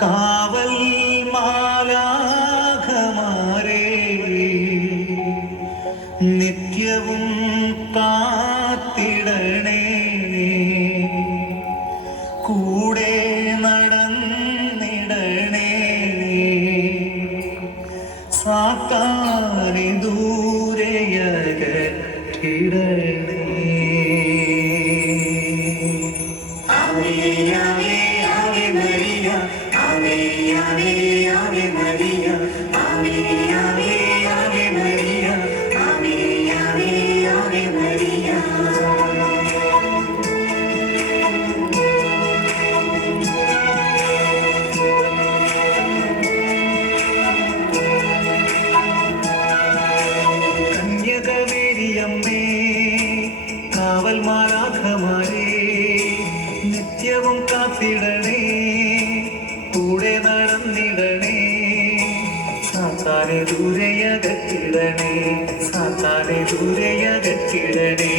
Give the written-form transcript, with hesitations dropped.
കാവൽ മാലാഖമാരേ നിത്യവും കാത്തിടണേ, കൂടെ നടന്നിടണേ, സാത്താനെ ദൂരെയകറ്റിടണേ. ആവേ ആവേ ആവേ മരിയ, ആവേ ആവേ ആവേ മരിയ, ആവേ ആവേ ആവേ മരിയ, ആവേ ആവേ ആവേ മരിയ. കന്യകമേരിയമ്മേ, കാവൽ മാലാഖമാരേ നിത്യവും കാത്തിടണേ, കൂടെ നടന്നിടണേ, സാത്താനെ ദൂരെയകറ്റിടണേ, സാത്താനെ ദൂരെയകറ്റിടണേ.